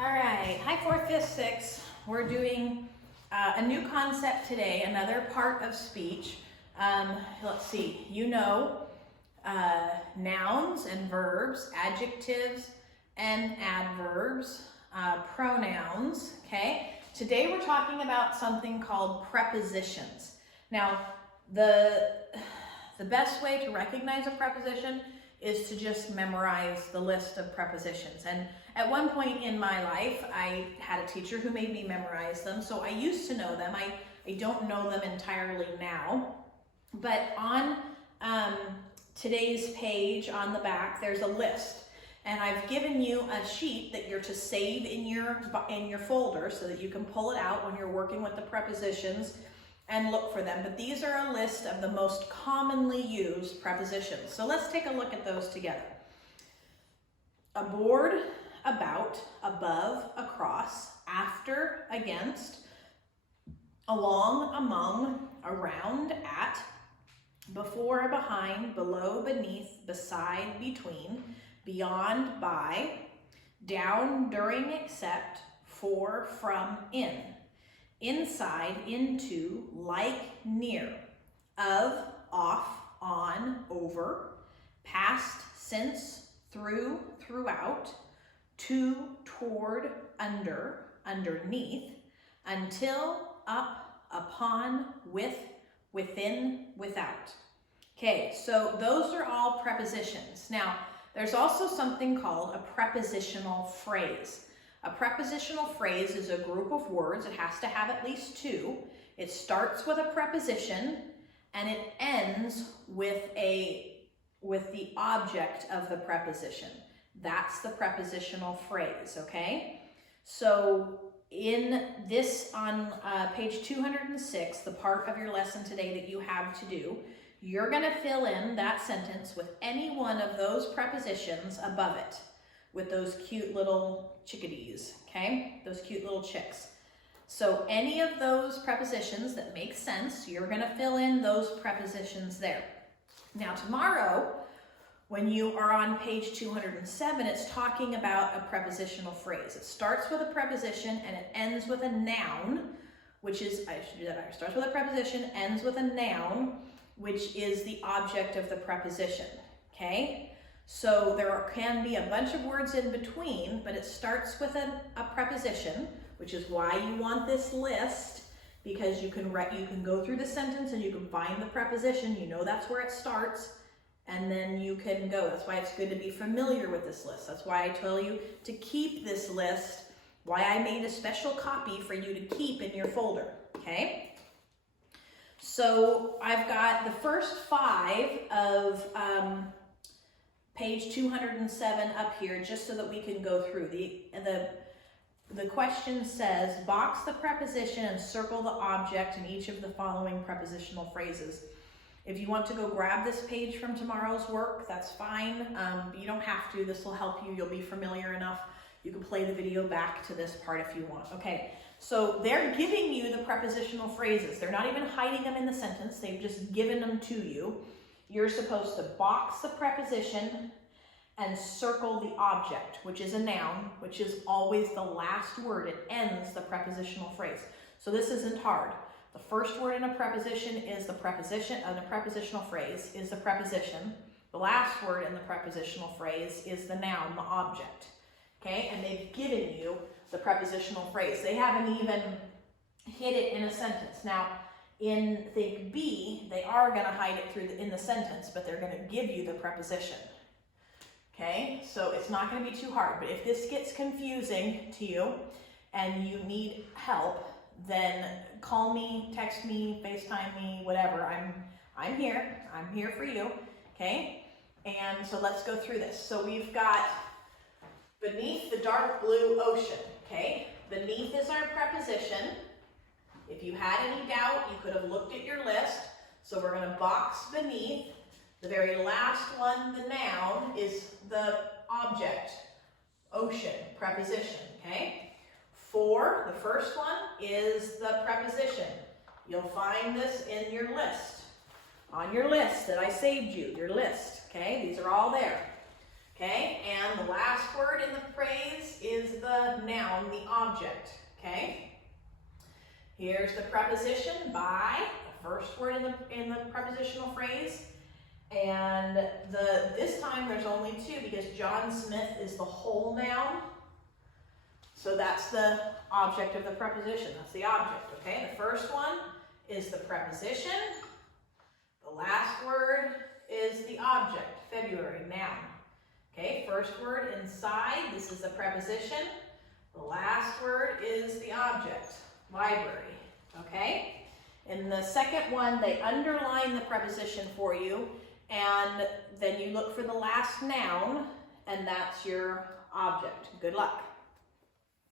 All right, hi 4th, 5th, 6th. We're doing a new concept today, another part of speech. Let's see, nouns and verbs, adjectives and adverbs, pronouns, okay? Today we're talking about something called prepositions. Now, the best way to recognize a preposition is to just memorize the list of prepositions. And at one point in my life, I had a teacher who made me memorize them, so I used to know them. I don't know them entirely now, but on today's page on the back, there's a list. And I've given you a sheet that you're to save in your folder so that you can pull it out when you're working with the prepositions and look for them. But these are a list of the most commonly used prepositions. So let's take a look at those together. Aboard, about, above, across, after, against, along, among, around, at, before, behind, below, beneath, beside, between, beyond, by, down, during, except, for, from, in, inside, into, like, near, of, off, on, over, past, since, through, throughout, to, toward, under, underneath, until, up, upon, with, within, without. Okay, so those are all prepositions. Now, there's also something called a prepositional phrase. A prepositional phrase is a group of words. It has to have at least two. It starts with a preposition and it ends with the object of the preposition. That's the prepositional phrase, okay? So in this, on page 206, the part of your lesson today that you have to do, you're gonna fill in that sentence with any one of those prepositions above it, with those cute little chickadees, okay? Those cute little chicks. So any of those prepositions that make sense, you're gonna fill in those prepositions there. Now tomorrow, when you are on page 207, it's talking about a prepositional phrase. It starts with a preposition and it ends with a noun, which is, I should do that better. Starts with a preposition, ends with a noun, which is the object of the preposition, okay? So there can be a bunch of words in between, but it starts with a preposition, which is why you want this list, because you can go through the sentence and you can find the preposition. You know that's where it starts, and then you can go. That's why it's good to be familiar with this list. That's why I tell you to keep this list, why I made a special copy for you to keep in your folder, okay? So I've got the first 5 of page 207 up here, just so that we can go through. The question says, box the preposition and circle the object in each of the following prepositional phrases. If you want to go grab this page from tomorrow's work, that's fine. You don't have to. This will help you. You'll be familiar enough. You can play the video back to this part if you want. Okay, so they're giving you the prepositional phrases. They're not even hiding them in the sentence. They've just given them to you. You're supposed to box the preposition and circle the object, which is a noun, which is always the last word. It ends the prepositional phrase. So this isn't hard. The first word in a preposition is the preposition, and a prepositional phrase is the preposition. The last word in the prepositional phrase is the noun, the object. Okay, and they've given you the prepositional phrase. They haven't even hid it in a sentence. Now, in Think B, they are going to hide it in the sentence, but they're going to give you the preposition. Okay, so it's not going to be too hard. But if this gets confusing to you and you need help, then call me, text me, FaceTime me, whatever. I'm here. I'm here for you. Okay, and so let's go through this. So we've got beneath the dark blue ocean. Okay, beneath is our preposition. If you had any doubt, you could have looked at your list. So we're going to box beneath. The very last one, the noun, is the object, ocean, preposition, okay? For, the first one, is the preposition. You'll find this in your list, on your list that I saved you, your list, okay? These are all there. Okay, and the last word in the phrase is the noun, the object, okay? Here's the preposition by, the first word in the prepositional phrase. And this time there's only two because John Smith is the whole noun. So that's the object of the preposition. That's the object, okay? The first one is the preposition. The last word is the object, February, noun. Okay, first word inside, this is the preposition. The last word is the object, library, okay? In the second one, they underline the preposition for you, and then you look for the last noun, and that's your object. Good luck.